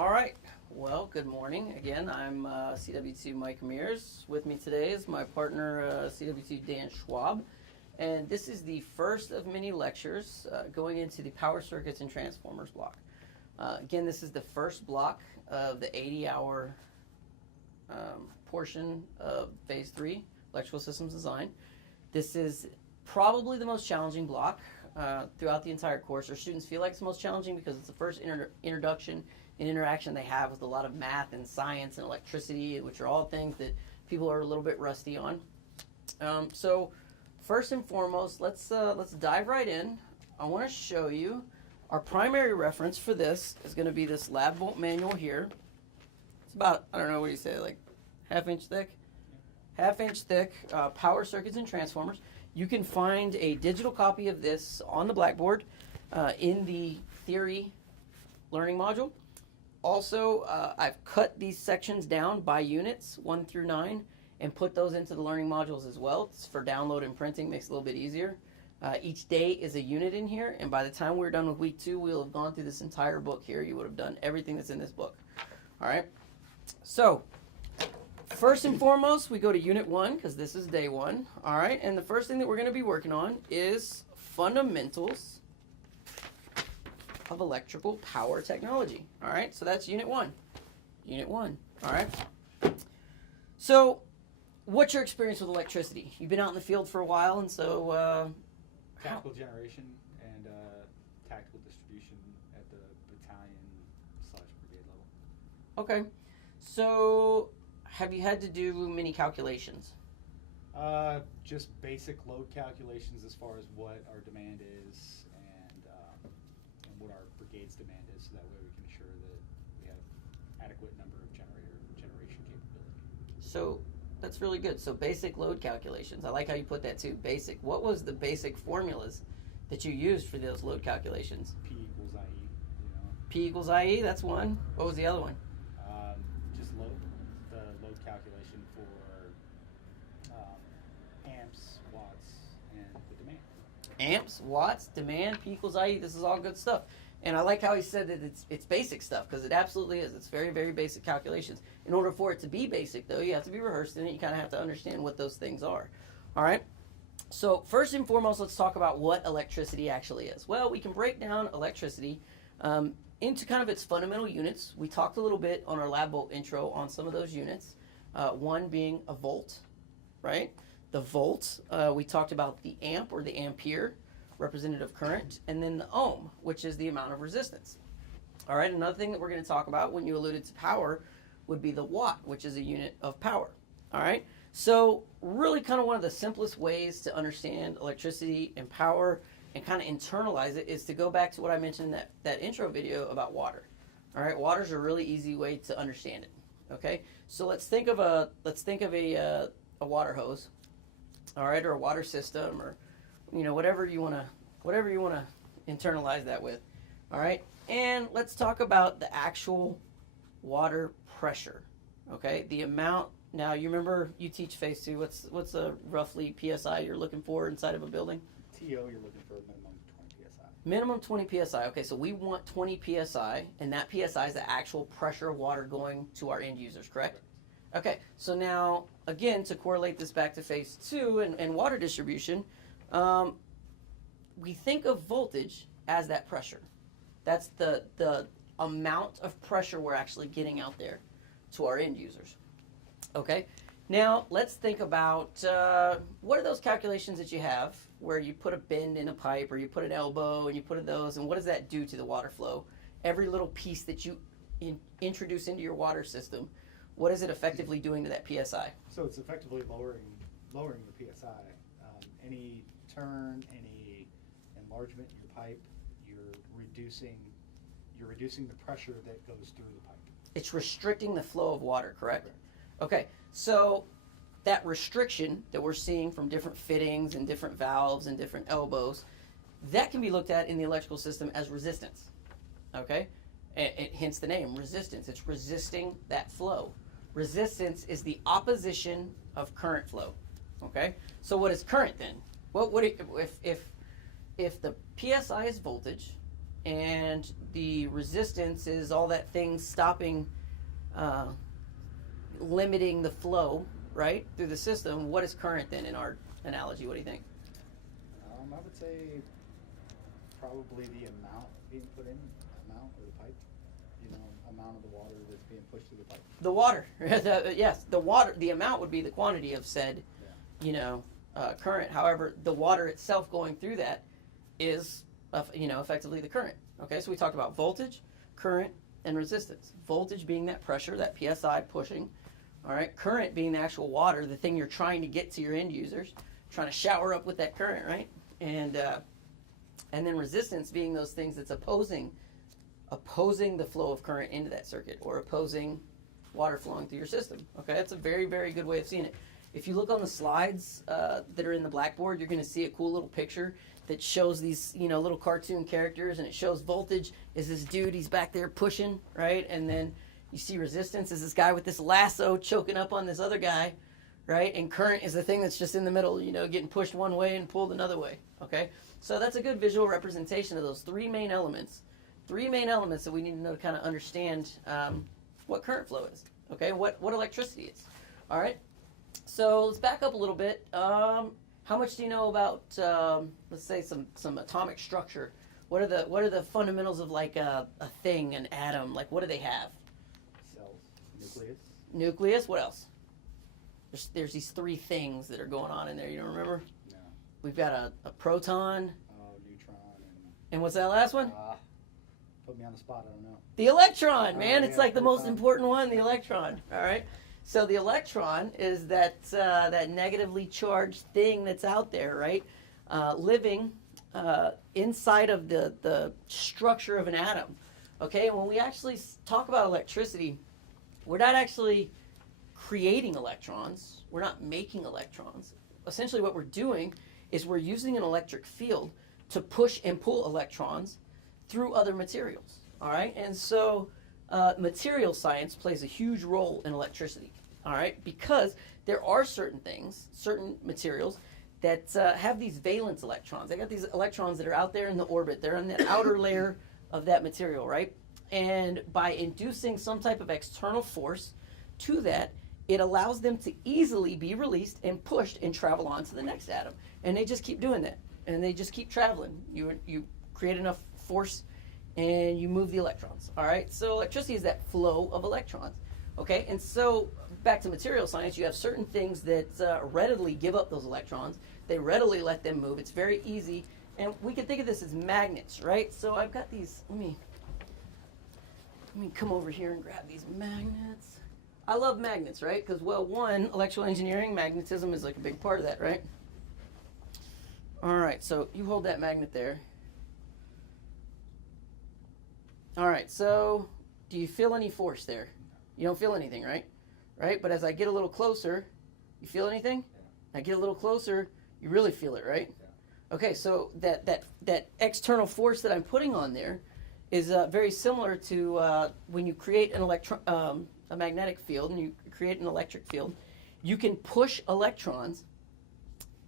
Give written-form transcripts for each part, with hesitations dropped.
All right. Well, good morning. Again, I'm CW2 Mike Mears. With me today is my partner, CW2 Dan Schwab. And this is the first of many lectures going into the power circuits and transformers block. Again, this is the first block of the 80-hour portion of Phase 3, Electrical Systems Design. This is probably the most challenging block throughout the entire course. Our students feel like it's the most challenging because it's the first introduction and interaction they have with a lot of math and science and electricity, which are all things that people are a little bit rusty on. So first and foremost, let's dive right in. I want to show you our primary reference for this is going to be this lab volt manual here. It's about, I don't know, what do you say, like half-inch thick? Half-inch thick, power circuits and transformers. You can find a digital copy of this on the blackboard in the theory learning module. Also, I've cut these sections down by units, 1 through 9, and put those into the learning modules as well. It's for download and printing, makes it a little bit easier. Each day is a unit in here, and by the time we're done with week 2, we'll have gone through this entire book here. You would have done everything that's in this book. All right? So, first and foremost, we go to Unit 1, because this is day 1. All right? And the first thing that we're going to be working on is fundamentals of electrical power technology. All right? So that's Unit 1. Unit 1. All right? So, what's your experience with electricity? You've been out in the field for a while, and so... tactical generation and tactical distribution at the battalion/brigade level. Okay. So, have you had to do many calculations? Just basic load calculations as far as what our demand is and what our brigade's demand is, so that way we can ensure that we have adequate number of generation capability. So, that's really good. So, basic load calculations. I like how you put that too. Basic. What was the basic formulas that you used for those load calculations? P equals IE. P equals IE, that's one. What was the other one? Just the load calculation for amps, watts, and the demand. Amps, watts, demand, P equals IE. This is all good stuff. And I like how he said that it's basic stuff, because it absolutely is. It's very, very basic calculations. In order for it to be basic, though, you have to be rehearsed in it. You kind of have to understand what those things are. All right? So first and foremost, let's talk about what electricity actually is. Well, we can break down electricity into kind of its fundamental units. We talked a little bit on our lab volt intro on some of those units, one being a volt, right? The volt, we talked about the amp or the ampere, representative current, and then the ohm, which is the amount of resistance. All right, another thing that we're going to talk about when you alluded to power would be the watt, which is a unit of power. All right, so really kind of one of the simplest ways to understand electricity and power and kind of internalize it is to go back to what I mentioned in that intro video about water. All right, water's a really easy way to understand it. Okay, so let's think of a water hose, all right, or a water system, or whatever you want to internalize that with. All right, and let's talk about the actual water pressure. Okay, the amount. Now you remember you teach Phase 2. What's a roughly PSI you're looking for inside of a building? TO, you're looking for a minimum 20 psi. Minimum 20 psi. Okay, so we want 20 psi, and that psi is the actual pressure of water going to our end users, correct? Okay, so now again, to correlate this back to Phase 2 and water distribution, we think of voltage as that pressure. That's the amount of pressure we're actually getting out there to our end users. Okay, now let's think about what are those calculations that you have where you put a bend in a pipe or you put an elbow and you put those, and what does that do to the water flow? Every little piece that you introduce into your water system, what is it effectively doing to that PSI? So it's effectively lowering the PSI. Any turn, any enlargement in your pipe, you're reducing the pressure that goes through the pipe. It's restricting the flow of water, correct? Okay, so that restriction that we're seeing from different fittings and different valves and different elbows, that can be looked at in the electrical system as resistance. Okay, hence the name, resistance. It's resisting that flow. Resistance is the opposition of current flow. Okay, so what is current then? If the PSI is voltage, and the resistance is all that thing stopping, limiting the flow, right, through the system. What is current then in our analogy? What do you think? I would say probably the amount being put in, amount of the pipe, amount of the water that's being pushed through the pipe. The water. Yes, the water, the amount would be the quantity of said, current. However, the water itself going through that is, effectively the current. Okay, so we talked about voltage, current, and resistance. Voltage being that pressure, that PSI pushing. All right, current being the actual water, the thing you're trying to get to your end users, trying to shower up with that current, right? And then resistance being those things that's opposing the flow of current into that circuit, or opposing water flowing through your system. Okay, that's a very, very good way of seeing it. If you look on the slides that are in the blackboard, you're going to see a cool little picture that shows these, little cartoon characters, and it shows voltage is this dude, he's back there pushing, right? And then you see resistance is this guy with this lasso choking up on this other guy, right? And current is the thing that's just in the middle, getting pushed one way and pulled another way, okay? So that's a good visual representation of those three main elements that we need to know to kind of understand what current flow is, okay? What electricity is, all right? So let's back up a little bit. How much do you know about, let's say, some atomic structure? What are the fundamentals of like a thing, an atom? Like, what do they have? Cells, Nucleus. What else? There's these three things that are going on in there. You don't remember? No. We've got a proton. Neutron. And what's that last one? Put me on the spot. I don't know. The electron, man. It's yeah, like the most proton. important one, the electron. All right. So the electron is that negatively charged thing that's out there, right? Living inside of the structure of an atom. Okay. And when we actually talk about electricity, we're not actually creating electrons. We're not making electrons. Essentially what we're doing is we're using an electric field to push and pull electrons through other materials. All right. And so material science plays a huge role in electricity. All right, because there are certain materials that have these valence electrons. They got these electrons that are out there in the orbit. They're in the outer layer of that material, right? And by inducing some type of external force to that, it allows them to easily be released and pushed and travel on to the next atom. And they just keep doing that. And they just keep traveling. You create enough force and you move the electrons. All right, so electricity is that flow of electrons. Okay, and so back to material science, you have certain things that readily give up those electrons. They readily let them move. It's very easy. And we can think of this as magnets, right? So I've got these, let me come over here and grab these magnets. I love magnets, right? Because, well, one, electrical engineering, magnetism is like a big part of that, right? All right, so you hold that magnet there. All right, so do you feel any force there? You don't feel anything, right? Right? But as I get a little closer, you feel anything? I get a little closer, you really feel it, right? Okay, so that external force that I'm putting on there is very similar to when you create a magnetic field and you create an electric field. You can push electrons,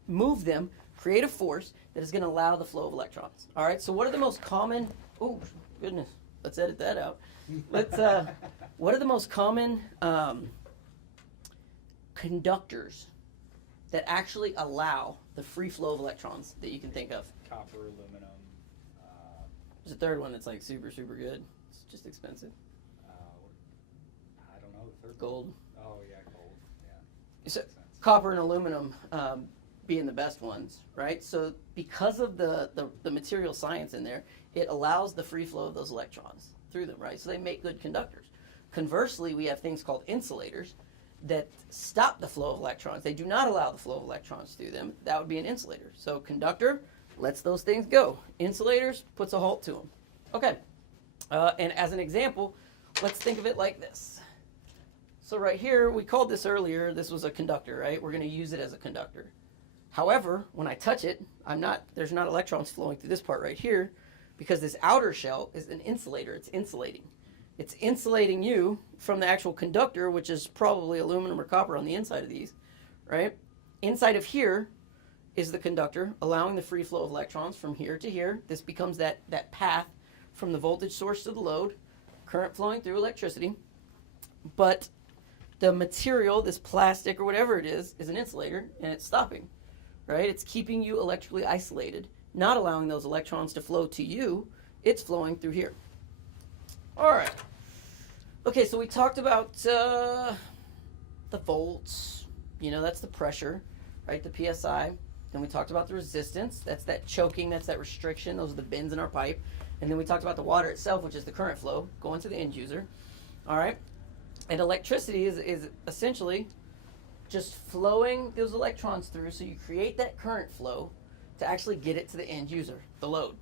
move them, create a force that is going to allow the flow of electrons. All right, so what are the most common, oh, goodness, let's edit that out. What are the most common conductors that actually allow the free flow of electrons that you can think of? Copper, aluminum. There's a third one that's like super, super good. It's just expensive. I don't know. The third Gold. one. Oh, yeah, gold. Yeah. So, Makes sense. copper and aluminum being the best ones, right? So because of the material science in there, it allows the free flow of those electrons through them, right? So they make good conductors. Conversely, we have things called insulators that stop the flow of electrons. They do not allow the flow of electrons through them. That would be an insulator. So conductor lets those things go. Insulators puts a halt to them. Okay. And as an example, let's think of it like this. So right here, we called this earlier, this was a conductor, right? We're going to use it as a conductor. However, when I touch it, there's not electrons flowing through this part right here because this outer shell is an insulator. It's insulating. It's insulating you from the actual conductor, which is probably aluminum or copper on the inside of these, right? Inside of here is the conductor, allowing the free flow of electrons from here to here. This becomes that path from the voltage source to the load, current flowing through, electricity, but the material, this plastic or whatever it is an insulator, and it's stopping, right? It's keeping you electrically isolated, not allowing those electrons to flow to you. It's flowing through here. All right. Okay, so we talked about the volts. That's the pressure, right? The PSI. Then we talked about the resistance. That's that choking. That's that restriction. Those are the bends in our pipe. And then we talked about the water itself, which is the current flow going to the end user. All right. And electricity is essentially just flowing those electrons through, so you create that current flow to actually get it to the end user, the load.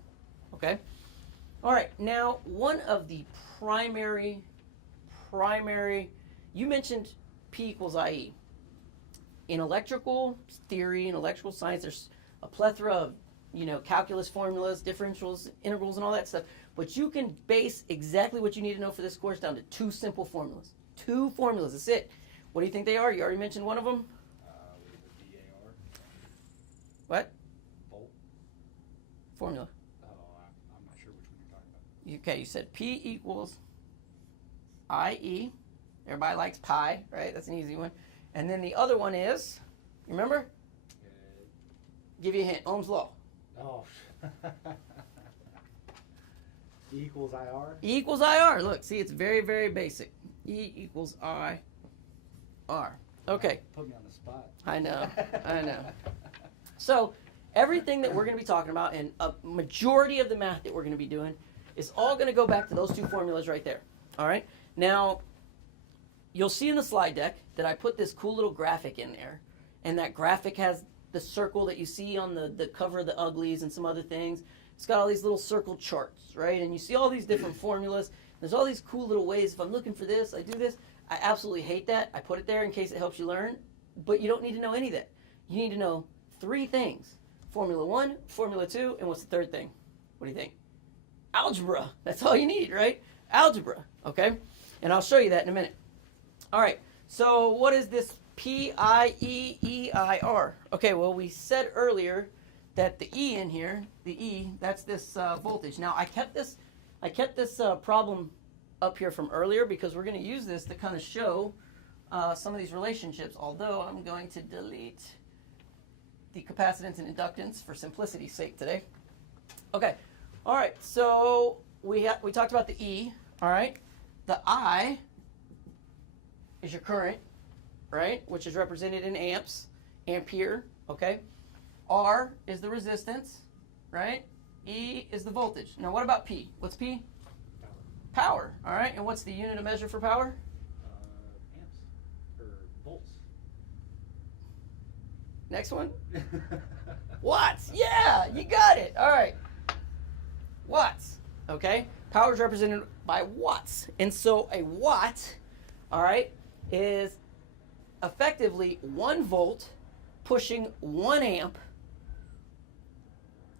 Okay? All right. Now, one of the primary, you mentioned P equals IE. In electrical theory and electrical science, there's a plethora of, calculus formulas, differentials, integrals, and all that stuff. But you can base exactly what you need to know for this course down to 2 simple formulas. 2 formulas, that's it. What do you think they are? You already mentioned one of them. VAR. What? Volt. Formula. Oh, I'm not sure which one you're talking about. Okay, you said P equals IE. Everybody likes pi, right? That's an easy one. And then the other one is, you remember? Give you a hint. Ohm's law. Oh. E equals IR? E equals IR. Look, see, it's very, very basic. E equals IR. Okay. Put me on the spot. I know. So, everything that we're going to be talking about and a majority of the math that we're going to be doing is all going to go back to those 2 formulas right there. All right? Now, you'll see in the slide deck that I put this cool little graphic in there. And that graphic has the circle that you see on the cover of the Uglies and some other things. It's got all these little circle charts, right? And you see all these different formulas. There's all these cool little ways. If I'm looking for this, I do this. I absolutely hate that. I put it there in case it helps you learn. But you don't need to know any of that. You need to know 3 things. Formula 1, Formula 2, and what's the third thing? What do you think? Algebra. That's all you need, right? Algebra, okay? And I'll show you that in a minute. All right, so what is this PIEEIR? Okay, well, we said earlier that the E in here, the E, that's this voltage. Now, I kept this problem up here from earlier because we're going to use this to kind of show some of these relationships, although I'm going to delete the capacitance and inductance for simplicity's sake today. Okay, all right, so we talked about the E, all right? The I is your current, right, which is represented in amps, ampere, okay? R is the resistance, right? E is the voltage. Now, what about P? What's P? Power, all right? And what's the unit of measure for power? Amps, or volts. Next one? Watts, yeah, you got it. All right, watts, okay? Power is represented by watts. And so a watt, all right, is effectively 1 volt pushing 1 amp,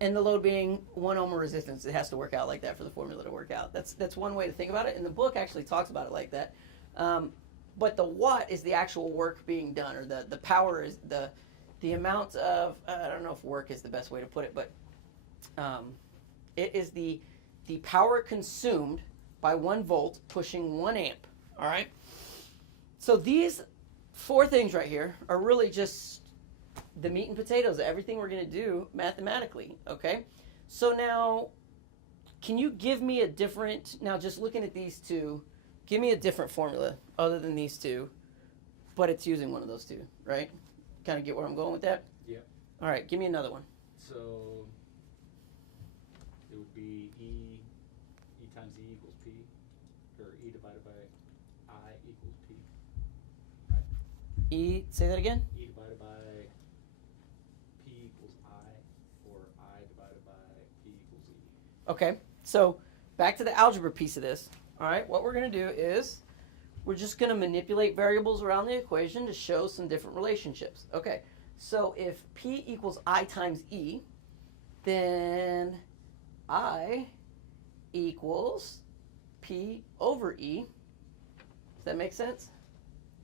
and the load being 1 ohm of resistance. It has to work out like that for the formula to work out. That's one way to think about it, and the book actually talks about it like that. But the watt is the actual work being done, or the power is the amount of, I don't know if work is the best way to put it, but it is the power consumed by 1 volt pushing 1 amp, all right? So these 4 things right here are really just the meat and potatoes of everything we're going to do mathematically, okay? So now, can you give me a different, now just looking at these 2, give me a different formula other than these 2, but it's using one of those 2, right? Kind of get where I'm going with that? Yep. All right, give me another one. So it would be E times E equals P, or E divided by I equals P. Right? E, say that again? E divided by P equals I, or I divided by P equals E. Okay, so back to the algebra piece of this. All right, what we're going to do is we're just going to manipulate variables around the equation to show some different relationships. Okay, so if P equals I times E, then I equals P over E. Does that make sense?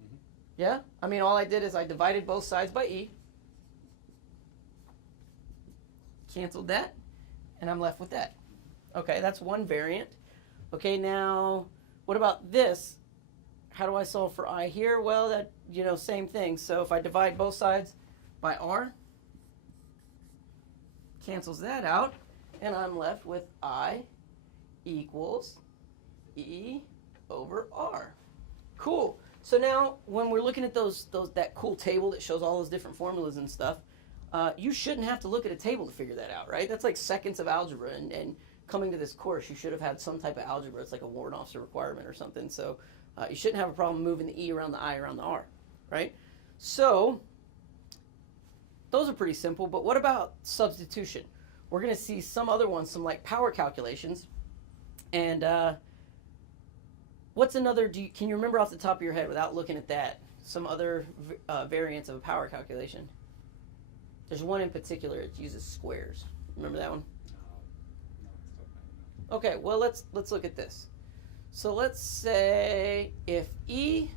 Mm-hmm. Yeah? I mean, all I did is I divided both sides by E, canceled that, and I'm left with that. Okay, that's one variant. Okay, now what about this? How do I solve for I here? Well, that, same thing. So if I divide both sides by R, cancels that out, and I'm left with I equals E over R. Cool. So now when we're looking at that cool table that shows all those different formulas and stuff, you shouldn't have to look at a table to figure that out, right? That's like seconds of algebra, and coming to this course, you should have had some type of algebra. It's like a warrant officer requirement or something. So you shouldn't have a problem moving the E around the I around the R, right? So those are pretty simple, but what about substitution? We're going to see some other ones, some like power calculations. And what's another, can you remember off the top of your head without looking at that, some other variants of a power calculation? There's one in particular, it uses squares. Remember that one? Okay, well, let's look at this. So let's say if E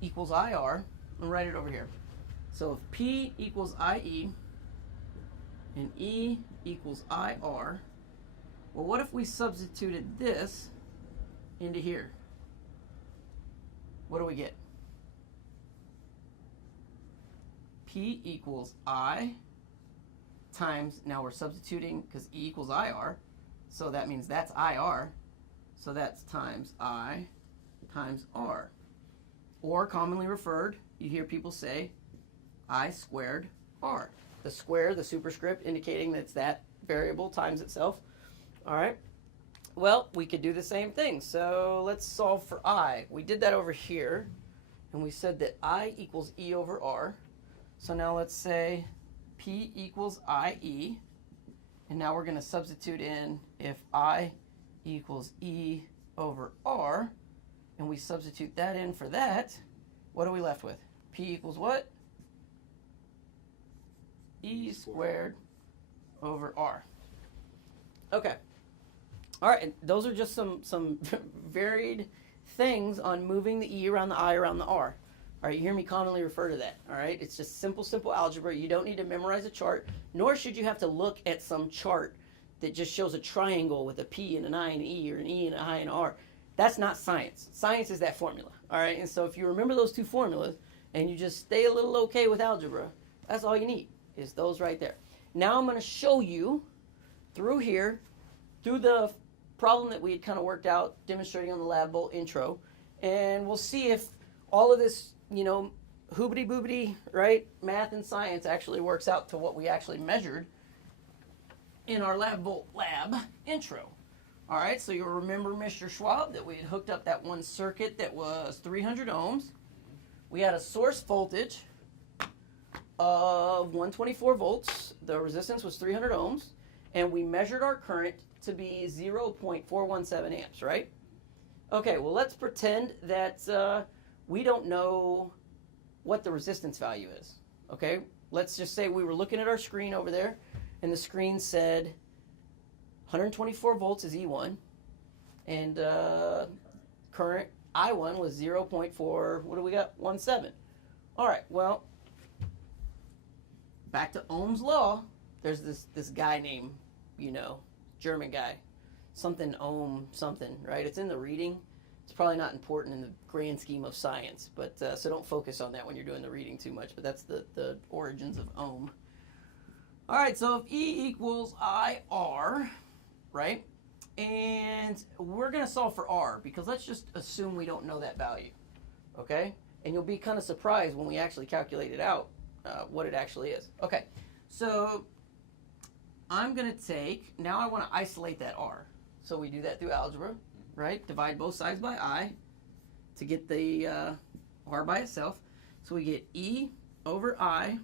equals IR, I'll write it over here. So if P equals IE and E equals IR, well, what if we substituted this into here? What do we get? P equals I times, now we're substituting because E equals IR, so that means that's IR, so that's times I times R. Or commonly referred, you hear people say I squared R. The square, the superscript, indicating that it's that variable times itself. All right. Well, we could do the same thing. So let's solve for I. We did that over here, and we said that I equals E over R. So now let's say P equals IE, and now we're going to substitute in if I equals E over R, and we substitute that in for that, what are we left with? P equals what? E squared over R. Okay. All right, and those are just some varied things on moving the E around the I around the R. All right, you hear me commonly refer to that. All right, it's just simple algebra. You don't need to memorize a chart, nor should you have to look at some chart that just shows a triangle with a P and an I and an E, or an E and an I and an R. That's not science. Science is that formula. All right, and so if you remember those two formulas and you just stay a little okay with algebra, that's all you need, is those right there. Now I'm going to show you through here, through the problem that we had kind of worked out, demonstrating on the Lab Bolt intro, and we'll see if all of this, hoobity-boobity, right, math and science actually works out to what we actually measured in our Lab Bolt lab intro. All right, so you'll remember, Mr. Schwab, that we had hooked up that one circuit that was 300 ohms. We had a source voltage of 124 volts. The resistance was 300 ohms, and we measured our current to be 0.417 amps, right? Okay, well, let's pretend that we don't know what the resistance value is, okay? Let's just say we were looking at our screen over there, and the screen said 124 volts is E1, and current I1 was 0.4, what do we got? 17. All right, well, back to Ohm's law. There's this guy named, German guy, something Ohm something, right? It's in the reading. It's probably not important in the grand scheme of science, but so don't focus on that when you're doing the reading too much, but that's the origins of Ohm. All right, so if E equals IR, right, and we're going to solve for R, because let's just assume we don't know that value, okay? And you'll be kind of surprised when we actually calculate it out, what it actually is. Okay, so I'm going to take, now I want to isolate that R. So we do that through algebra, right? Divide both sides by I to get the R by itself. So we get E over I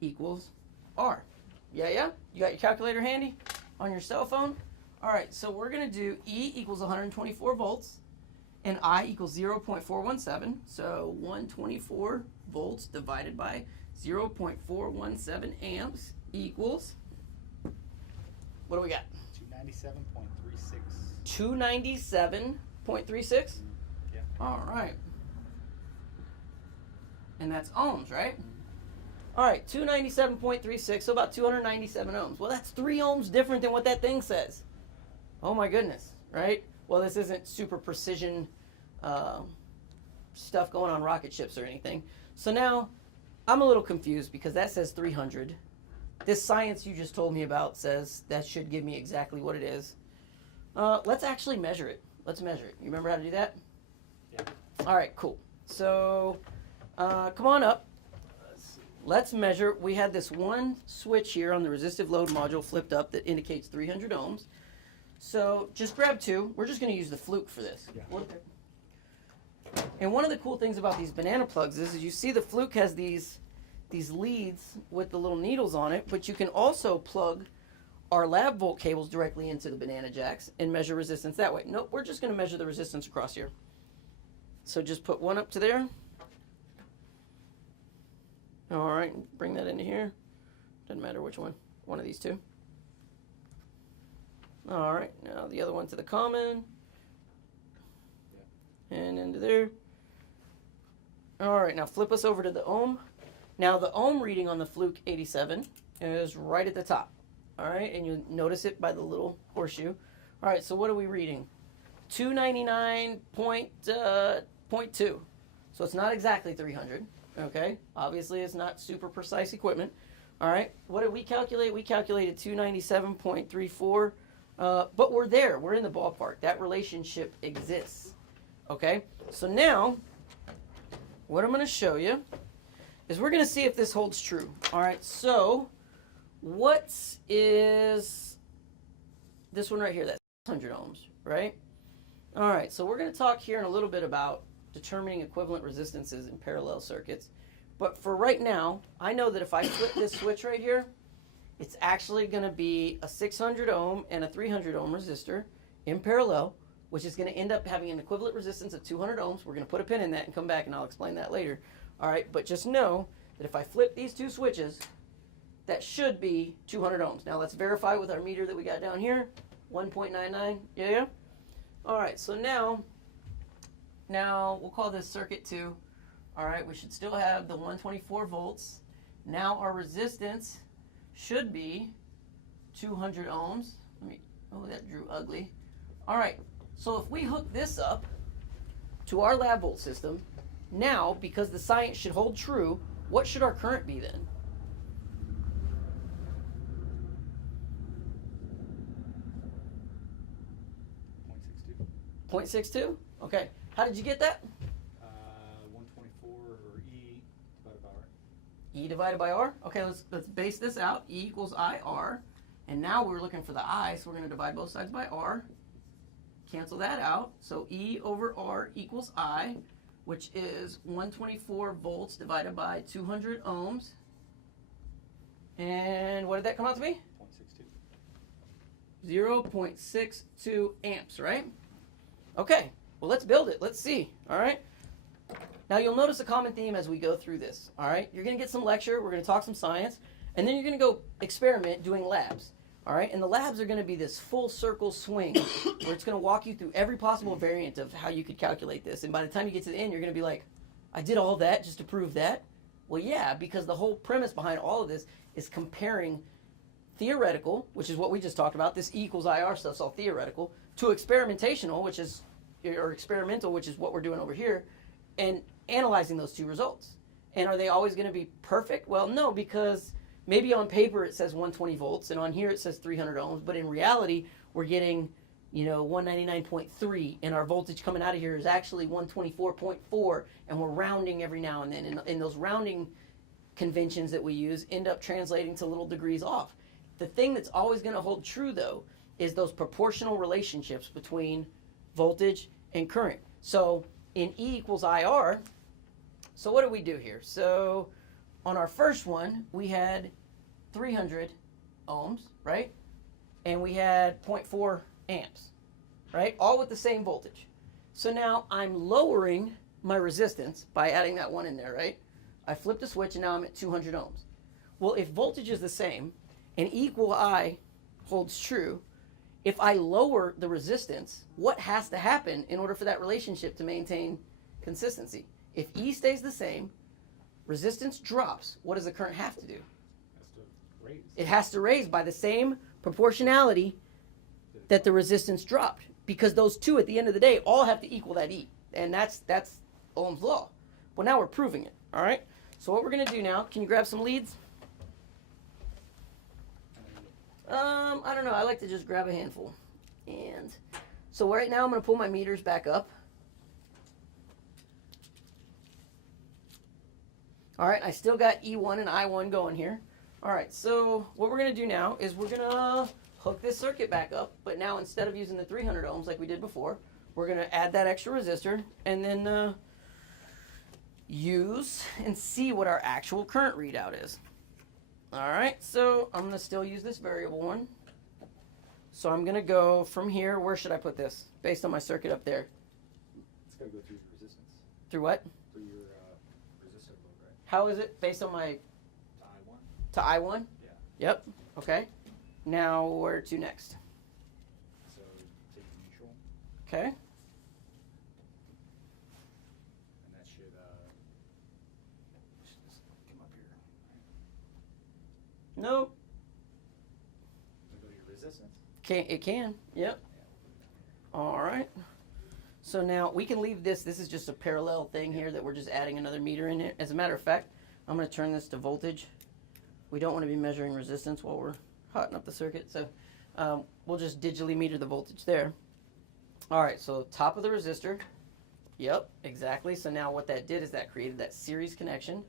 equals R. Yeah? You got your calculator handy on your cell phone? All right, so we're going to do E equals 124 volts and I equals 0.417. So 124 volts divided by 0.417 amps equals, what do we got? 297.36. 297.36? Yeah. All right. And that's ohms, right? All right, 297.36, so about 297 ohms. Well, that's 3 ohms different than what that thing says. Oh my goodness, right? Well, this isn't super precision stuff going on rocket ships or anything. So now I'm a little confused because that says 300. This science you just told me about says that should give me exactly what it is. Let's actually measure it. Let's measure it. You remember how to do that? Yeah. All right, cool. So come on up. Let's measure. We had this one switch here on the resistive load module flipped up that indicates 300 ohms. So just grab two. We're just going to use the fluke for this. Yeah. And one of the cool things about these banana plugs is you see the fluke has these leads with the little needles on it, but you can also plug our lab volt cables directly into the banana jacks and measure resistance that way. Nope, we're just going to measure the resistance across here. So just put one up to there. All right, bring that into here. Doesn't matter which one. One of these two. All right, now the other one to the common. And into there. All right, now flip us over to the ohm. Now the ohm reading on the Fluke 87 is right at the top. All right, and you notice it by the little horseshoe. All right, so what are we reading? 299.2. So it's not exactly 300. Okay, obviously it's not super precise equipment. All right, what did we calculate? We calculated 297.34, but we're there. We're in the ballpark. That relationship exists. Okay, so now what I'm going to show you is we're going to see if this holds true. All right, so what is this one right here? That's 100 ohms, right? All right, so we're going to talk here in a little bit about determining equivalent resistances in parallel circuits. But for right now, I know that if I flip this switch right here, it's actually going to be a 600 ohm and a 300 ohm resistor in parallel, which is going to end up having an equivalent resistance of 200 ohms. We're going to put a pin in that and come back and I'll explain that later. All right, but just know that if I flip these two switches, that should be 200 ohms. Now let's verify with our meter that we got down here, 1.99, yeah? All right, so now we'll call this circuit 2. All right, we should still have the 124 volts. Now our resistance should be 200 ohms. Oh, that drew ugly. All right, so if we hook this up to our lab volt system, now, because the science should hold true, what should our current be then? .62? Okay. How did you get that? 124 or E divided by R. E divided by R? Okay, let's base this out. E equals IR. And now we're looking for the I, so we're going to divide both sides by R. Cancel that out. So E over R equals I, which is 124 volts divided by 200 ohms. And what did that come out to be? 0.62 amps, right? Okay, well, let's build it. Let's see, all right? Now, you'll notice a common theme as we go through this, all right? You're going to get some lecture. We're going to talk some science. And then you're going to go experiment doing labs, all right? And the labs are going to be this full circle swing where it's going to walk you through every possible variant of how you could calculate this. And by the time you get to the end, you're going to be like, I did all that just to prove that? Well, yeah, because the whole premise behind all of this is comparing theoretical, which is what we just talked about, this E equals IR stuff's all theoretical, to experimentational, which is, or experimental, which is what we're doing over here, and analyzing those two results. And are they always going to be perfect? Well, no, because maybe on paper it says 120 volts, and on here it says 300 ohms, but in reality, we're getting, 199.3, and our voltage coming out of here is actually 124.4, and we're rounding every now and then. And those rounding conventions that we use end up translating to little degrees off. The thing that's always going to hold true, though, is those proportional relationships between voltage and current. So in E equals IR, so what do we do here? So on our first one, we had 300 ohms, right? And we had 0.4 amps, right? All with the same voltage. So now I'm lowering my resistance by adding that one in there, right? I flipped the switch and now I'm at 200 ohms. Well, if voltage is the same and E equal I holds true, if I lower the resistance, what has to happen in order for that relationship to maintain consistency? If E stays the same, resistance drops, what does the current have to do? Has to raise. It has to raise by the same proportionality that the resistance dropped, because those two at the end of the day all have to equal that E, and that's Ohm's law. Well, now we're proving it. All right. So what we're gonna do now? Can you grab some leads? I don't know. I like to just grab a handful. And so right now I'm gonna pull my meters back up. All right. I still got E1 and I1 going here. All right. So what we're gonna do now is we're gonna hook this circuit back up, but now instead of using the 300 ohms like we did before, we're going to add that extra resistor and then use and see what our actual current readout is. All right, so I'm going to still use this variable one. So I'm going to go from here. Where should I put this based on my circuit up there? It's got to go through your resistance. Through what? Through your resistor load, right? How is it based on my... To I1? To I1? Yeah. Yep, okay. Now where to next? So take neutral. Okay. And that should just come up here. Right? Nope. Go to your resistance. It can. Yep. All right. So now we can leave this. This is just a parallel thing here that we're just adding another meter in it. As a matter of fact, I'm going to turn this to voltage. We don't want to be measuring resistance while we're hotting up the circuit, so we'll just digitally meter the voltage there. All right, so top of the resistor. Yep, exactly. So now what that did is that created that series connection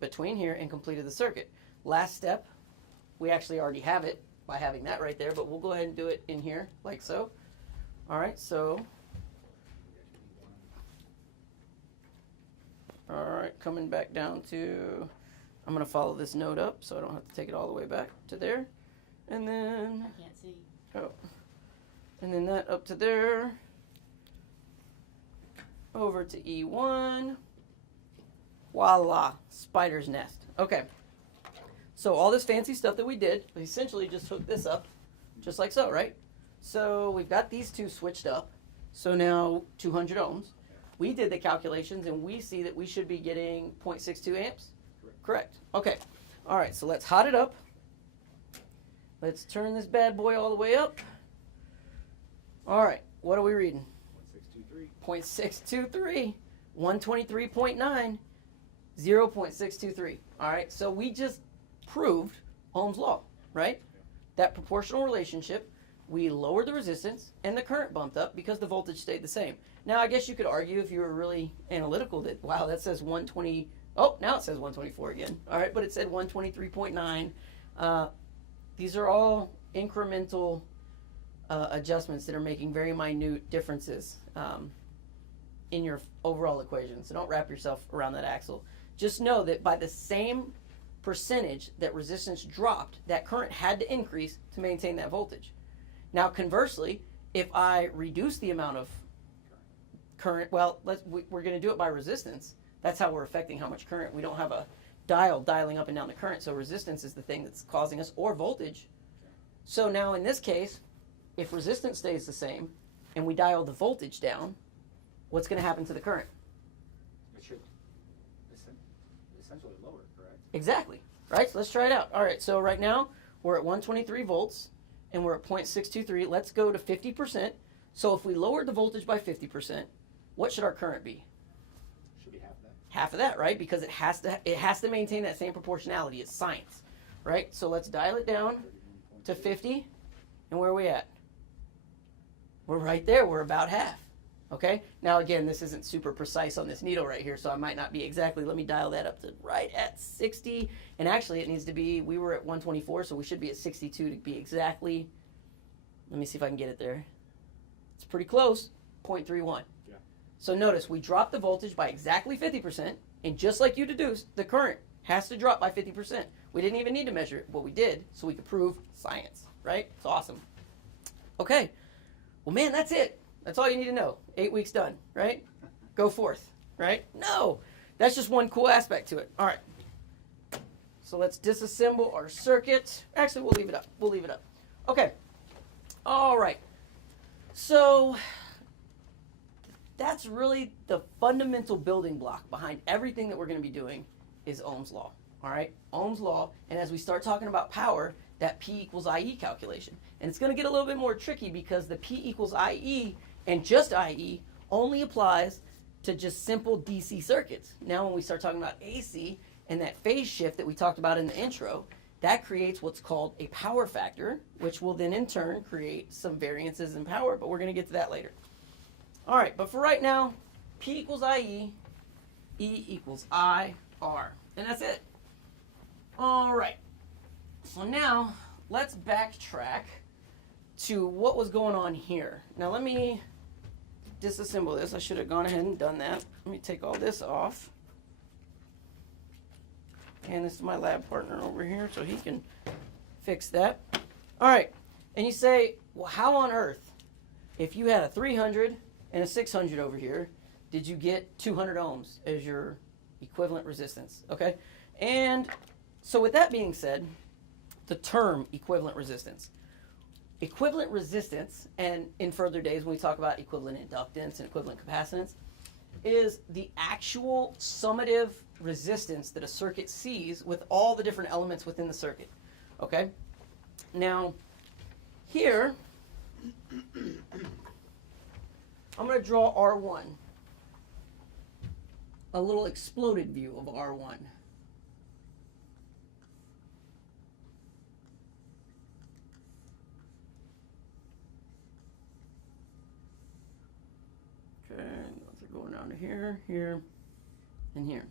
between here and completed the circuit. Last step, we actually already have it by having that right there, but we'll go ahead and do it in here like so. All right, so. All right, coming back down to, I'm going to follow this node up so I don't have to take it all the way back to there. And then, I can't see. oh, and then that up to there, over to E1, voila, spider's nest. Okay, so all this fancy stuff that we did, we essentially just hooked this up, just like so, right? So we've got these two switched up, so now 200 ohms. We did the calculations and we see that we should be getting 0.62 amps. Correct. Okay. All right, so let's hot it up. Let's turn this bad boy all the way up. All right, what are we reading? 0.623. 123.9, 0.623. All right, so we just proved Ohm's law, right? That proportional relationship. We lowered the resistance and the current bumped up because the voltage stayed the same. Now, I guess you could argue if you were really analytical that, wow, that says 120. Oh, now it says 124 again. All right, but it said 123.9. These are all incremental adjustments that are making very minute differences in your overall equation. So don't wrap yourself around that axle. Just know that by the same percentage that resistance dropped, that current had to increase to maintain that voltage. Now, conversely, if I reduce the amount of current, well, we're going to do it by resistance. That's how we're affecting how much current. We don't have a dial dialing up and down the current, so resistance is the thing that's causing us, or voltage. So now in this case, if resistance stays the same and we dial the voltage down, what's going to happen to the current? It should essentially lower, correct? Exactly. Right? So let's try it out. All right, so right now we're at 123 volts and we're at 0.623. Let's go to 50%. So if we lowered the voltage by 50%, what should our current be? Should be half of that. Half of that, right? Because it has to maintain that same proportionality. It's science, right? So let's dial it down to 50. And where are we at? We're right there. We're about half. Okay? Now, again, this isn't super precise on this needle right here, so I might not be exactly. Let me dial that up to right at 60. And actually, it needs to be, we were at 124, so we should be at 62 to be exactly. Let me see if I can get it there. It's pretty close, 0.31. Yeah. So notice, we dropped the voltage by exactly 50%, and just like you deduced, the current has to drop by 50%. We didn't even need to measure it, but we did, so we could prove science, right? It's awesome. Okay. Well, man, that's it. That's all you need to know. 8 weeks done, right? Go forth, right? No. That's just one cool aspect to it. All right. So let's disassemble our circuit. Actually, we'll leave it up. We'll leave it up. Okay. All right. So that's really the fundamental building block behind everything that we're going to be doing is Ohm's law. All right? Ohm's law. And as we start talking about power, that P equals IE calculation. And it's going to get a little bit more tricky because the P equals IE and just IE only applies to just simple DC circuits. Now when we start talking about AC and that phase shift that we talked about in the intro, that creates what's called a power factor, which will then in turn create some variances in power, but we're going to get to that later. All right, but for right now, P equals IE, E equals IR, and that's it. All right, so now let's backtrack to what was going on here. Now let me disassemble this. I should have gone ahead and done that. Let me take all this off. And this is my lab partner over here, so he can fix that. All right, and you say, well, how on earth, if you had a 300 and a 600 over here, did you get 200 ohms as your equivalent resistance? Okay, and so with that being said, the term equivalent resistance. Equivalent resistance, and in further days when we talk about equivalent inductance and equivalent capacitance, is the actual summative resistance that a circuit sees with all the different elements within the circuit. Okay? Now, here, I'm going to draw R1. A little exploded view of R1. Okay, going down to here, here, and here.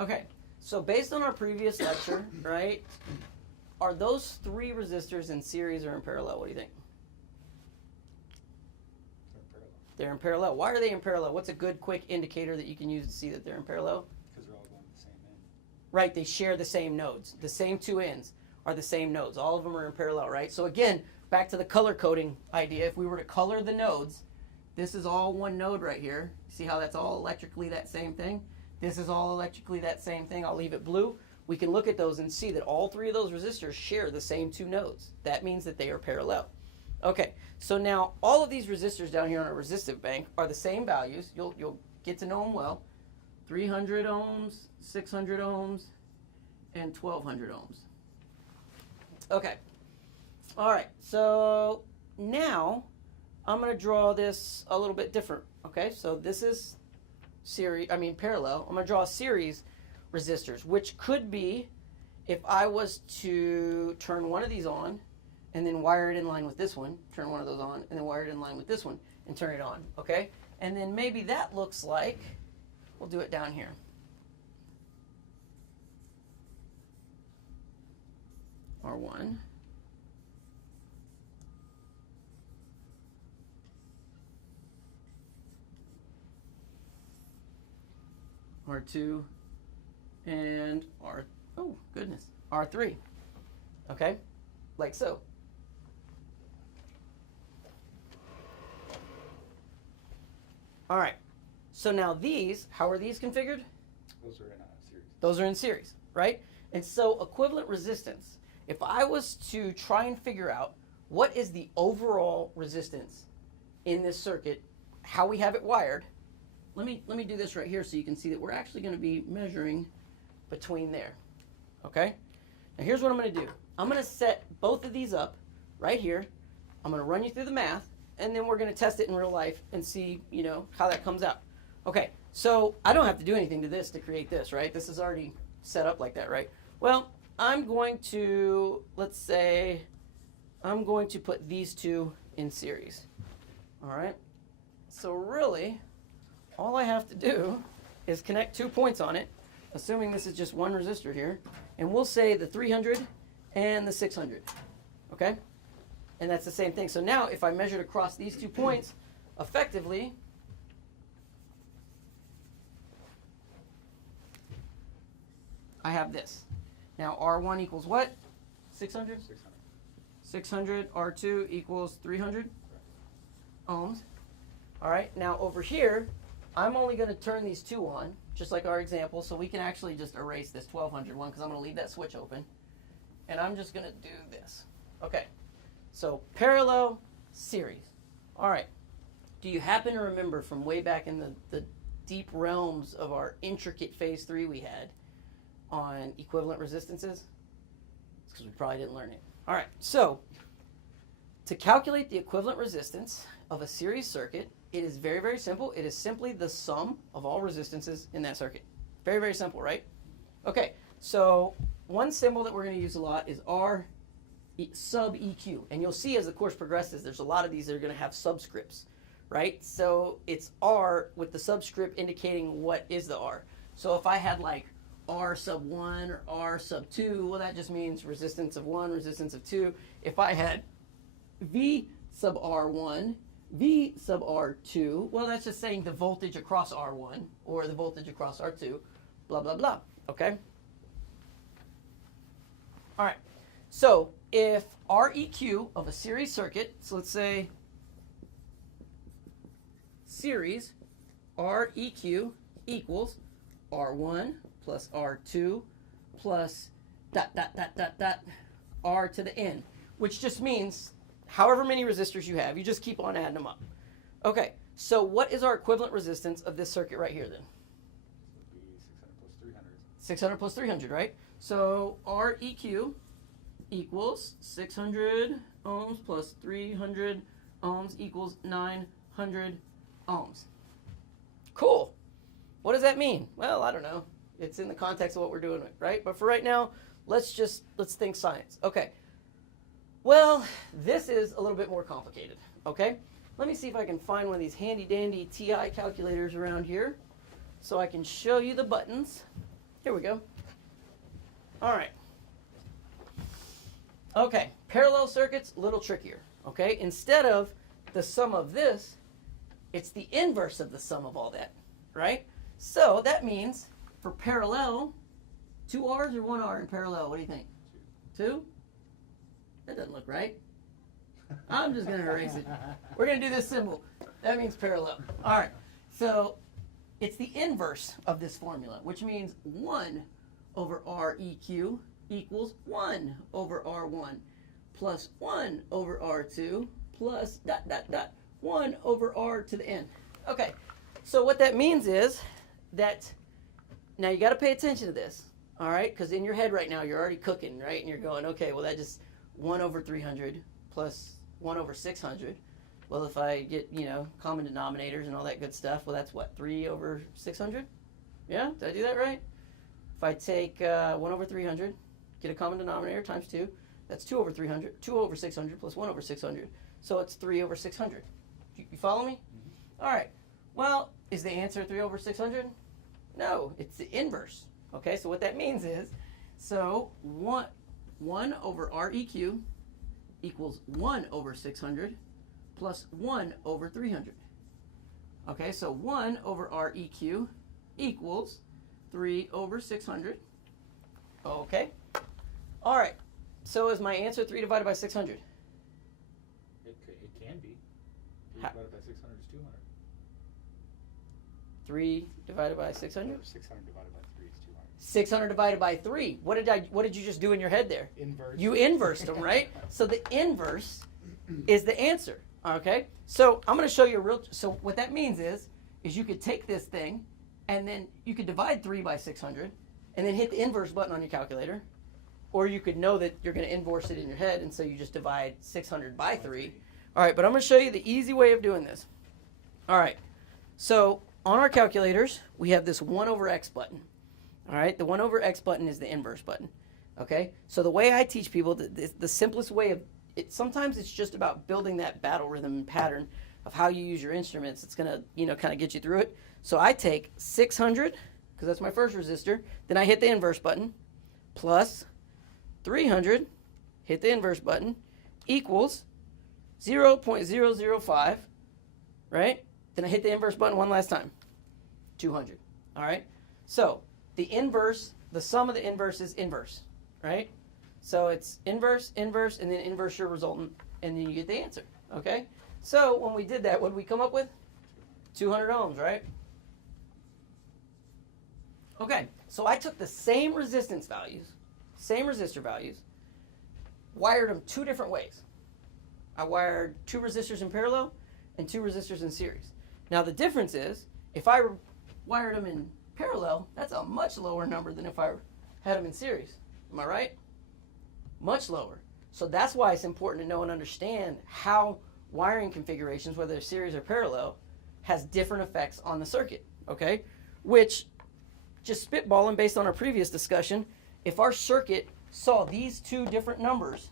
Okay, so based on our previous lecture, right, are those three resistors in series or in parallel? What do you think? They're in parallel. Why are they in parallel? What's a good quick indicator that you can use to see that they're in parallel? Because they're all going to the same end. Right, they share the same nodes. The same two ends are the same nodes. All of them are in parallel, right? So again, back to the color coding idea. If we were to color the nodes, this is all one node right here. See how that's all electrically that same thing? This is all electrically that same thing. I'll leave it blue. We can look at those and see that all three of those resistors share the same two nodes. That means that they are parallel. Okay, so now all of these resistors down here on a resistive bank are the same values. You'll get to know them well. 300 ohms, 600 ohms, and 1200 ohms. Okay, all right, so now I'm going to draw this a little bit different. Okay, so this is parallel. I'm going to draw a series resistors, which could be if I was to turn one of these on and then wire it in line with this one, turn one of those on, and then wire it in line with this one and turn it on, okay? And then maybe that looks like, we'll do it down here. R1. R2 and R3, okay, like so. All right, so now these, how are these configured? Those are in series. Those are in series, right? And so equivalent resistance, if I was to try and figure out what is the overall resistance in this circuit, how we have it wired, let me do this right here so you can see that we're actually going to be measuring between there. Okay? Now here's what I'm going to do. I'm going to set both of these up right here. I'm going to run you through the math, and then we're going to test it in real life and see, how that comes out. Okay, so I don't have to do anything to this to create this, right? This is already set up like that, right? Well, I'm going to, let's say, I'm going to put these two in series. All right? So really, all I have to do is connect 2 points on it, assuming this is just one resistor here, and we'll say the 300 and the 600, okay? And that's the same thing. So now if I measured across these 2 points, effectively, I have this. Now R1 equals what? 600? 600. R2 equals 300 ohms. All right, now over here, I'm only going to turn these two on, just like our example, so we can actually just erase this 1200 one because I'm going to leave that switch open. And I'm just going to do this. Okay, so parallel, series. All right, do you happen to remember from way back in the deep realms of our intricate phase 3 we had on equivalent resistances? It's because we probably didn't learn it. All right, so to calculate the equivalent resistance of a series circuit, it is very, very simple. It is simply the sum of all resistances in that circuit. Very, very simple, right? Okay, so one symbol that we're going to use a lot is R sub EQ. And you'll see as the course progresses, there's a lot of these that are going to have subscripts, right? So it's R with the subscript indicating what is the R. So if I had like R sub 1 or R sub 2, well, that just means resistance of 1, resistance of 2. If I had V sub R1, V sub R2, well, that's just saying the voltage across R1 or the voltage across R2, blah, blah, blah, okay? All right, so if Req of a series circuit, so let's say series Req equals R1 plus R2 plus dot, dot, dot, dot, dot, R to the N, which just means however many resistors you have, you just keep on adding them up. Okay, so what is our equivalent resistance of this circuit right here then? It would be 600 plus 300. 600 plus 300, right? So Req equals 600 ohms plus 300 ohms equals 900 ohms. Cool. What does that mean? Well, I don't know. It's in the context of what we're doing, right? But for right now, let's think science. Okay. Well, this is a little bit more complicated, okay? Let me see if I can find one of these handy dandy TI calculators around here so I can show you the buttons. Here we go. All right. Okay, parallel circuits, a little trickier, okay? Instead of the sum of this, it's the inverse of the sum of all that, right? So that means for parallel, 2 R's or 1 R in parallel, what do you think? 2? That doesn't look right. I'm just going to erase it. We're going to do this symbol. That means parallel. All right, so it's the inverse of this formula, which means 1 over Req equals 1 over R1 plus 1 over R2 plus dot, dot, dot, 1 over R to the N. Okay, so what that means is that, now you got to pay attention to this, all right? Because in your head right now, you're already cooking, right? And you're going, okay, well, that just 1 over 300 plus 1 over 600. Well, if I get, common denominators and all that good stuff, well, that's what, 3 over 600? Yeah, did I do that right? If I take 1 over 300, get a common denominator times 2, that's 2 over 300, 2 over 600 plus 1 over 600. So it's 3 over 600. You follow me? Mm-hmm. All right. Well, is the answer 3 over 600? No, it's the inverse. Okay, so what that means is, so 1 over Req equals 1 over 600 plus 1 over 300. Okay, so 1 over Req equals 3 over 600. Okay. All right. So is my answer 3 divided by 600? It can be. 3 divided by 600 is 200. 3 divided by 600? 600 divided by 3 is 200. 600 divided by 3. What did you just do in your head there? Inverse. You inversed them, right? So the inverse is the answer. Okay? So I'm going to show you so what that means is you could take this thing and then you could divide 3 by 600 and then hit the inverse button on your calculator. Or you could know that you're going to inverse it in your head, and so you just divide 600 by 3. All right, but I'm going to show you the easy way of doing this. All right, so on our calculators, we have this 1 over x button. All right, the 1 over x button is the inverse button. Okay, so the way I teach people, the simplest way of it, sometimes it's just about building that battle rhythm and pattern of how you use your instruments. It's going to, kind of get you through it. So I take 600, because that's my first resistor, then I hit the inverse button, plus 300, hit the inverse button, equals 0.005, right? Then I hit the inverse button one last time, 200, all right? So the inverse, the sum of the inverse is inverse, right? So it's inverse, inverse, and then inverse your resultant, and then you get the answer, okay? So when we did that, what did we come up with? 200 ohms, right? Okay, so I took the same resistance values, same resistor values, wired them 2 different ways. I wired 2 resistors in parallel and 2 resistors in series. Now the difference is, if I wired them in parallel, that's a much lower number than if I had them in series. Am I right? Much lower. So that's why it's important to know and understand how wiring configurations, whether they're series or parallel, has different effects on the circuit, okay? Which, just spitballing based on our previous discussion, if our circuit saw these two different numbers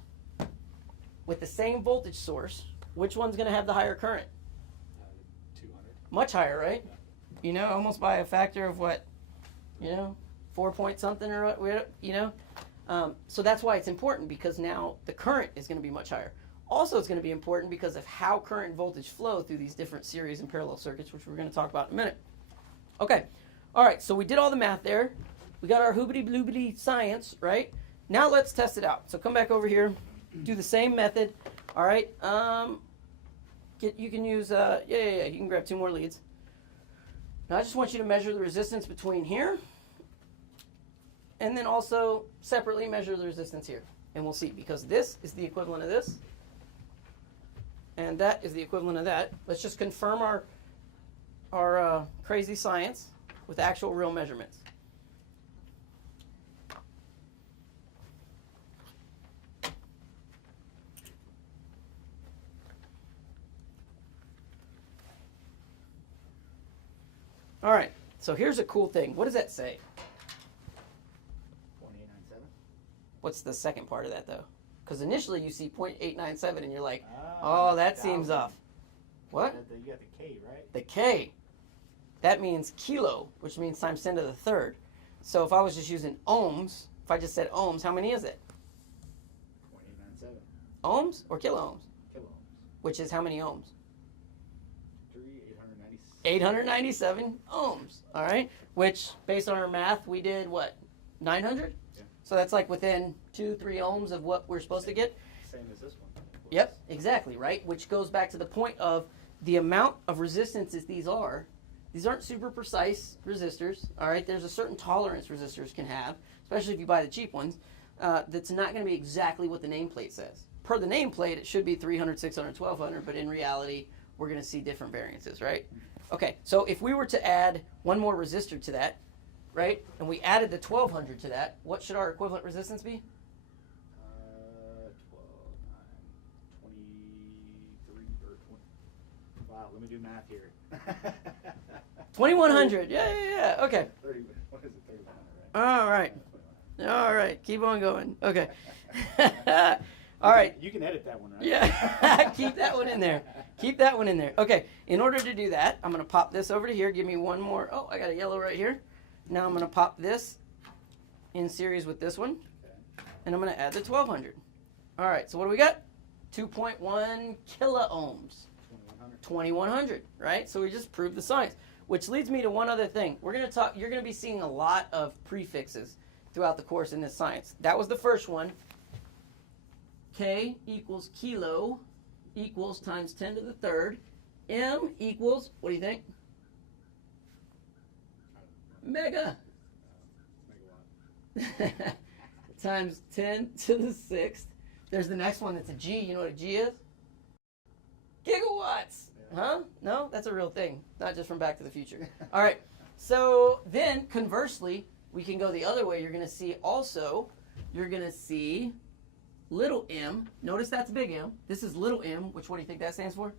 with the same voltage source, which one's going to have the higher current? 200. Much higher, right? You know, almost by a factor of what? You know, 4 point something or what, you know? So that's why it's important, because now the current is going to be much higher. Also, it's going to be important because of how current and voltage flow through these different series and parallel circuits, which we're going to talk about in a minute. Okay. All right. So we did all the math there. We got our hoobity-bloobity science, right? Now let's test it out. So come back over here. Do the same method. All right. You can use, you can grab 2 more leads. Now I just want you to measure the resistance between here, and then also separately measure the resistance here. And we'll see, because this is the equivalent of this, and that is the equivalent of that. Let's just confirm our crazy science with actual real measurements. All right, so here's a cool thing. What does that say? 0.897. What's the second part of that, though? Because initially you see 0.897 and you're like, oh, that seems off. What? You got the K, right? The K. That means kilo, which means times 10 to the third. So if I was just using ohms, if I just said ohms, how many is it? 0.897. Ohms or kilo ohms? Kilo ohms. Which is how many ohms? 897. 897 ohms, all right? Which, based on our math, we did what, 900? Yeah. So that's like within 2-3 ohms of what we're supposed to get. Same as this one. Yep, exactly, right? Which goes back to the point of the amount of resistances these aren't super precise resistors, all right? There's a certain tolerance resistors can have, especially if you buy the cheap ones, that's not going to be exactly what the nameplate says. Per the nameplate, it should be 300, 600, 1200, but in reality, we're going to see different variances, right? Okay, so if we were to add one more resistor to that, right, and we added the 1200 to that, what should our equivalent resistance be? 12, 9, 23, or 20. Wow, let me do math here. 2100, yeah, okay. 30, what is it, 3100, right? All right, keep on going, okay. All right. You can edit that one, right? Yeah, keep that one in there. Keep that one in there. Okay, in order to do that, I'm going to pop this over to here. Give me one more. Oh, I got a yellow right here. Now I'm going to pop this in series with this one. Okay. And I'm going to add the 1200. All right, so what do we got? 2.1 kilo ohms. 2100, right? So we just proved the science, which leads me to one other thing. You're going to be seeing a lot of prefixes throughout the course in this science. That was the first one. K equals kilo equals times 10 to the third. M equals, what do you think? Mega. Megawatt. Times 10 to the sixth. There's the next one that's a G. You know what a G is? Gigawatts. Yeah. Huh? No? That's a real thing. Not just from Back to the Future. All right. So then, conversely, we can go the other way. You're going to see little m. Notice that's big M. This is little m, which what do you think that stands for?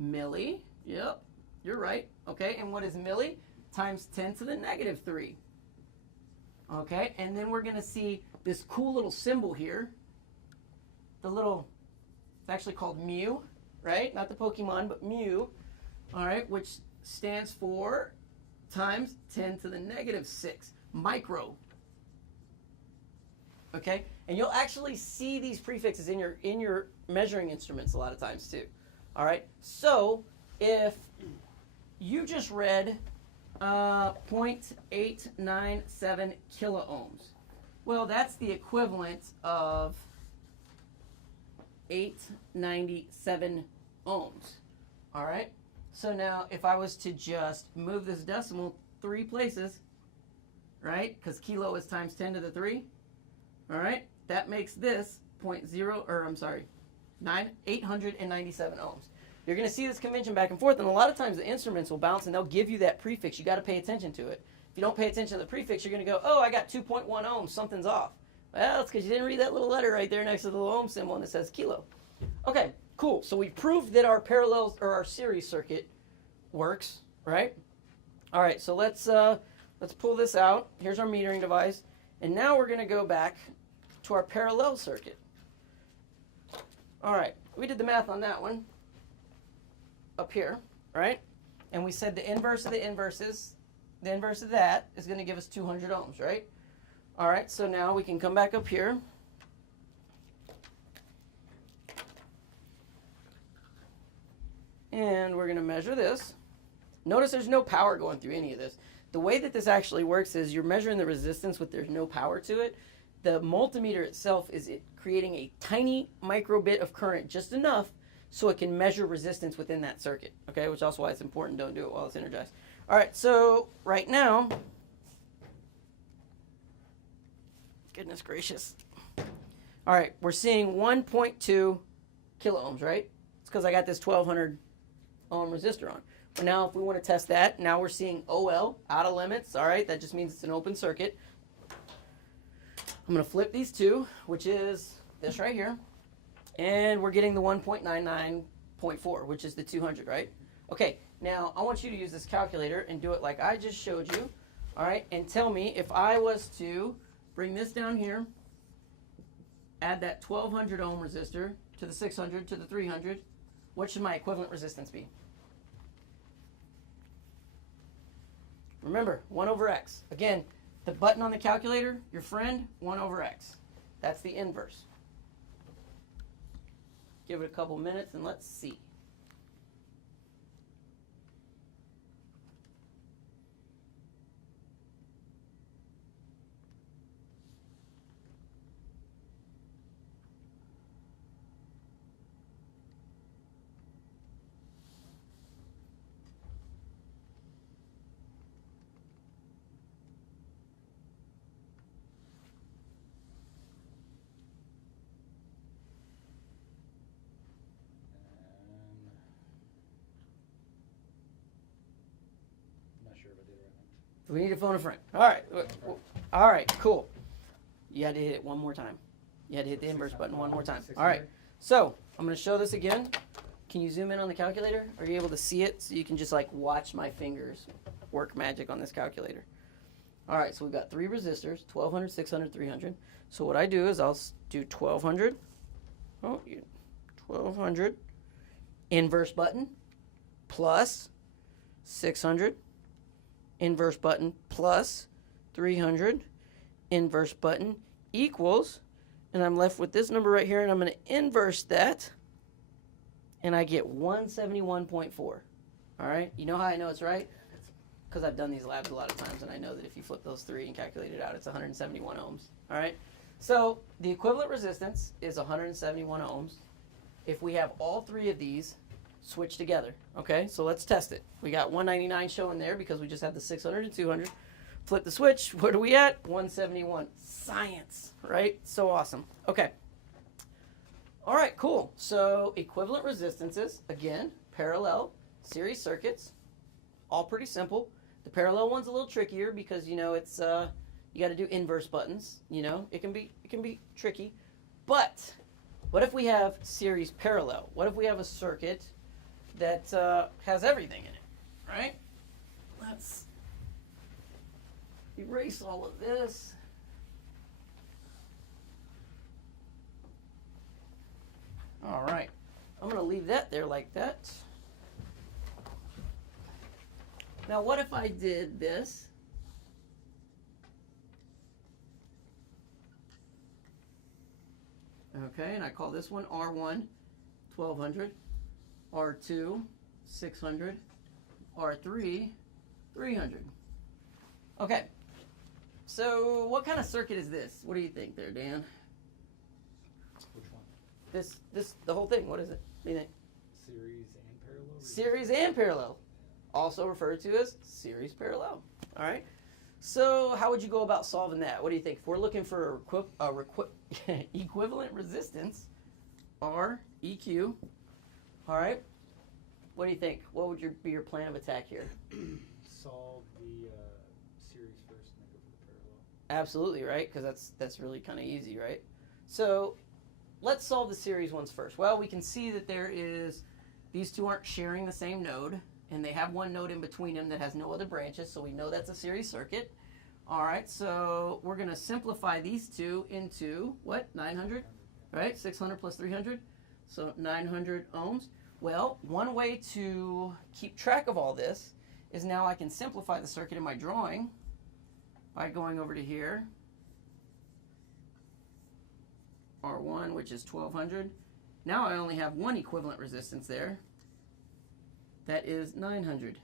Milli. Yep. You're right. Okay. And what is milli? Times 10 to the negative 3. Okay. And then we're going to see this cool little symbol here. It's actually called mu, right? Not the Pokemon, but mu. All right. Which stands for times 10 to the negative 6. Micro. Okay, and you'll actually see these prefixes in your measuring instruments a lot of times too. All right, so if you just read 0.897 kilo ohms, well, that's the equivalent of 897 ohms. All right, so now if I was to just move this decimal 3 places, right, because kilo is times 10 to the 3. All right, that makes this 897 ohms. You're going to see this convention back and forth, and a lot of times the instruments will bounce and they'll give you that prefix. You got to pay attention to it. If you don't pay attention to the prefix, you're going to go, oh, I got 2.1 ohms, something's off. Well, it's because you didn't read that little letter right there next to the little ohm symbol and it says kilo. Okay, cool. So we proved that our parallels or our series circuit works, right? All right, so let's pull this out. Here's our metering device. And now we're going to go back to our parallel circuit. All right, we did the math on that one up here, right? And we said the inverse of the inverse of that is going to give us 200 ohms, right? All right, so now we can come back up here. And we're going to measure this. Notice there's no power going through any of this. The way that this actually works is you're measuring the resistance with there's no power to it. The multimeter itself is creating a tiny micro bit of current, just enough so it can measure resistance within that circuit, okay? Which is also why it's important, don't do it while it's energized. All right, so right now, goodness gracious. All right, we're seeing 1.2 kilo ohms, right? It's because I got this 1200 ohm resistor on. But now if we want to test that, now we're seeing OL, out of limits. All right, that just means it's an open circuit. I'm going to flip these two, which is this right here. And we're getting the 1.99.4, which is the 200, right? Okay, now I want you to use this calculator and do it like I just showed you. All right, and tell me if I was to bring this down here, add that 1200 ohm resistor to the 600 to the 300, what should my equivalent resistance be? Remember, 1 over x. Again, the button on the calculator, your friend, 1 over x. That's the inverse. Give it a couple minutes and let's see. We need to phone a friend. All right. All right, cool. You had to hit it one more time. You had to hit the inverse button one more time. All right. So I'm going to show this again. Can you zoom in on the calculator? Are you able to see it so you can just like watch my fingers work magic on this calculator? All right, so we've got 3 resistors, 1200, 600, 300. So what I do is I'll do 1200. Oh, 1200. Inverse button plus 600. Inverse button plus 300, inverse button equals, and I'm left with this number right here, and I'm going to inverse that, and I get 171.4. All right? You know how I know it's right? Because I've done these labs a lot of times, and I know that if you flip those 3 and calculate it out, it's 171 ohms. All right? So the equivalent resistance is 171 ohms. If we have all 3 of these switch together. Okay, so let's test it. We got 199 showing there because we just had the 600 and 200. Flip the switch. What are we at? 171. Science, right? So awesome. Okay. All right, cool. So equivalent resistances, again, parallel series circuits, all pretty simple. The parallel one's a little trickier because it's you got to do inverse buttons. It can be tricky. But what if we have series parallel? What if we have a circuit that has everything in it, right? Let's erase all of this. All right, I'm going to leave that there like that. Now, what if I did this? Okay, and I call this one R1, 1200. R2, 600, R3, 300. Okay, so what kind of circuit is this? What do you think there, Dan? Which one? The whole thing, what is it? What do you think? Series and parallel? Series and parallel, also referred to as series parallel. All right, so how would you go about solving that? What do you think? If we're looking for equivalent resistance, R, EQ, all right. What do you think? What would be your plan of attack here? Solve the series Absolutely, right? Because that's really kind of easy, right? So let's solve the series ones first. Well, we can see that these two aren't sharing the same node, and they have one node in between them that has no other branches, so we know that's a series circuit. All right, so we're going to simplify these two into, what, 900? Right, 600 plus 300, so 900 ohms. Well, one way to keep track of all this is now I can simplify the circuit in my drawing by going over to here, R1, which is 1200. Now I only have one equivalent resistance there. That is 900.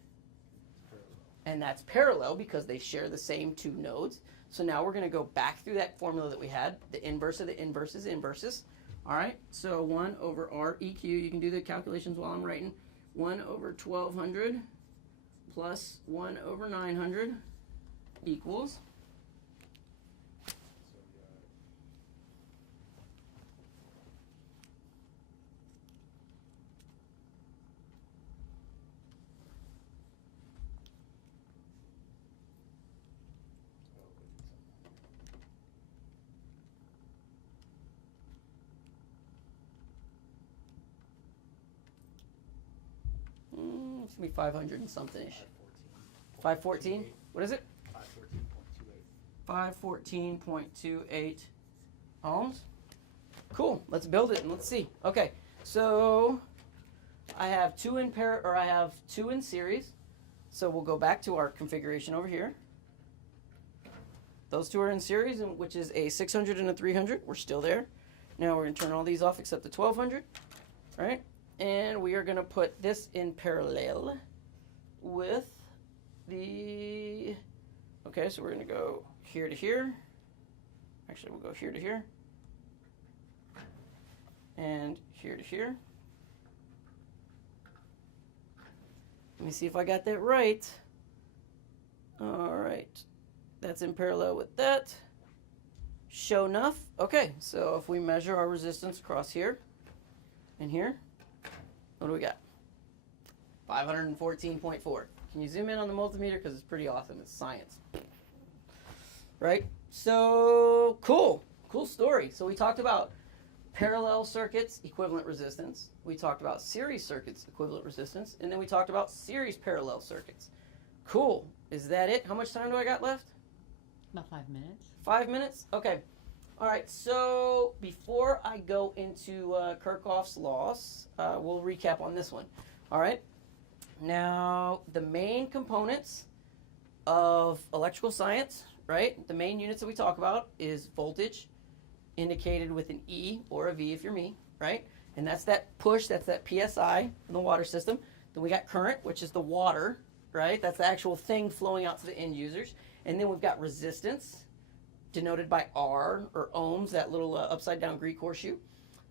And that's parallel because they share the same two nodes. So now we're going to go back through that formula that we had. The inverse of the inverse is inverses. All right, so 1 over REQ. You can do the calculations while I'm writing. 1 over 1200 plus 1 over 900 equals. It's going to be 500 and something-ish. 514? What is it? 514.28. 514.28 ohms. Cool. Let's build it and let's see. Okay, so I have two in series. So we'll go back to our configuration over here. Those two are in series, which is a 600 and a 300. We're still there. Now we're going to turn all these off except the 1200, right? And we are going to put this in parallel with the, okay, so we're going to go here to here. Actually, we'll go here to here. And here to here. Let me see if I got that right. All right. That's in parallel with that. Show enough. Okay, so if we measure our resistance across here and here, what do we got? 514.4. Can you zoom in on the multimeter? Because it's pretty awesome. It's science. Right? So, cool. Cool story. So we talked about parallel circuits, equivalent resistance. We talked about series circuits, equivalent resistance. And then we talked about series parallel circuits. Cool. Is that it? How much time do I got left? About 5 minutes. 5 minutes? Okay. All right, so before I go into Kirchhoff's laws, we'll recap on this one. All right. Now, the main components of electrical science, right? The main units that we talk about is voltage, indicated with an E or a V if you're me, right? And that's that push, that's that PSI in the water system. Then we got current, which is the water, right? That's the actual thing flowing out to the end users. And then we've got resistance, denoted by R or ohms, that little upside down Greek horseshoe.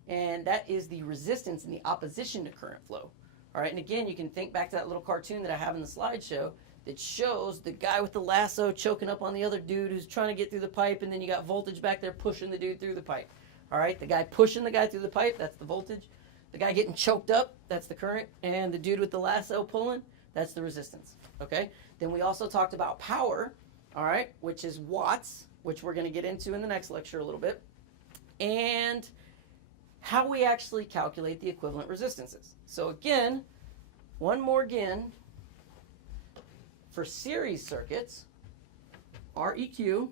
And that is the resistance in the opposition to current flow. All right, and again, you can think back to that little cartoon that I have in the slideshow that shows the guy with the lasso choking up on the other dude who's trying to get through the pipe, and then you got voltage back there pushing the dude through the pipe. All right, the guy pushing the guy through the pipe, that's the voltage. The guy getting choked up, that's the current. And the dude with the lasso pulling, that's the resistance. Okay, then we also talked about power, all right, which is watts, which we're going to get into in the next lecture a little bit, and how we actually calculate the equivalent resistances. So again, one more again, for series circuits, REQ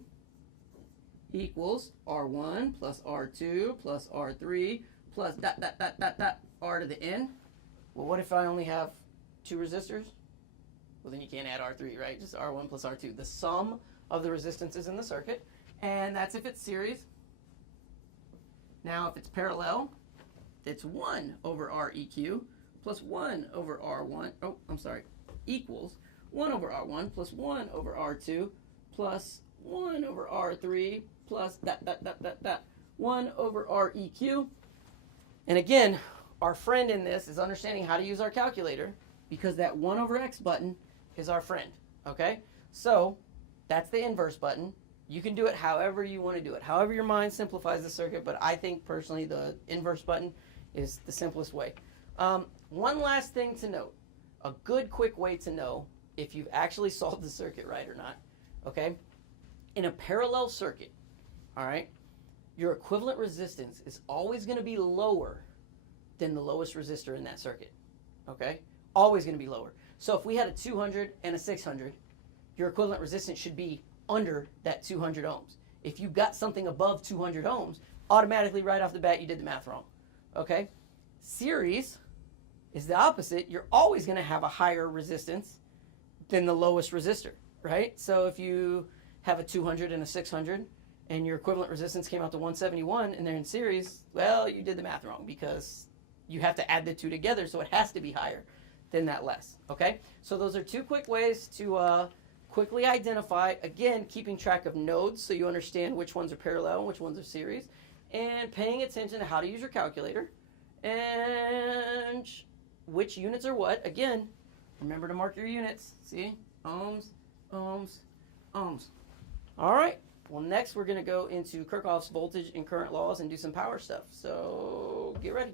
equals R1 plus R2 plus R3 plus R to the N. Well, what if I only have two resistors? Well, then you can't add R3, right? Just R1 plus R2. The sum of the resistances in the circuit, and that's if it's series. Now, if it's parallel, it's 1 over REQ plus 1 over R1, equals 1 over R1 plus 1 over R2 plus 1 over R3 plus 1 over REQ. And again, our friend in this is understanding how to use our calculator, because that 1 over X button is our friend, okay? So that's the inverse button. You can do it however you want to do it, however your mind simplifies the circuit, but I think personally the inverse button is the simplest way. One last thing to note, a good quick way to know if you've actually solved the circuit right or not, okay? In a parallel circuit, all right, your equivalent resistance is always going to be lower than the lowest resistor in that circuit, okay? Always going to be lower. So if we had a 200 and a 600, your equivalent resistance should be under that 200 ohms. If you got something above 200 ohms, automatically right off the bat you did the math wrong, okay? Series is the opposite. You're always going to have a higher resistance than the lowest resistor, right? So if you have a 200 and a 600 and your equivalent resistance came out to 171 and they're in series, well, you did the math wrong because you have to add the two together, so it has to be higher than that less, okay? So those are two quick ways to quickly identify, again, keeping track of nodes so you understand which ones are parallel and which ones are series, and paying attention to how to use your calculator and which units are what. Again, remember to mark your units. See? Ohms, ohms, ohms. All right. Well, next we're going to go into Kirchhoff's voltage and current laws and do some power stuff. So get ready.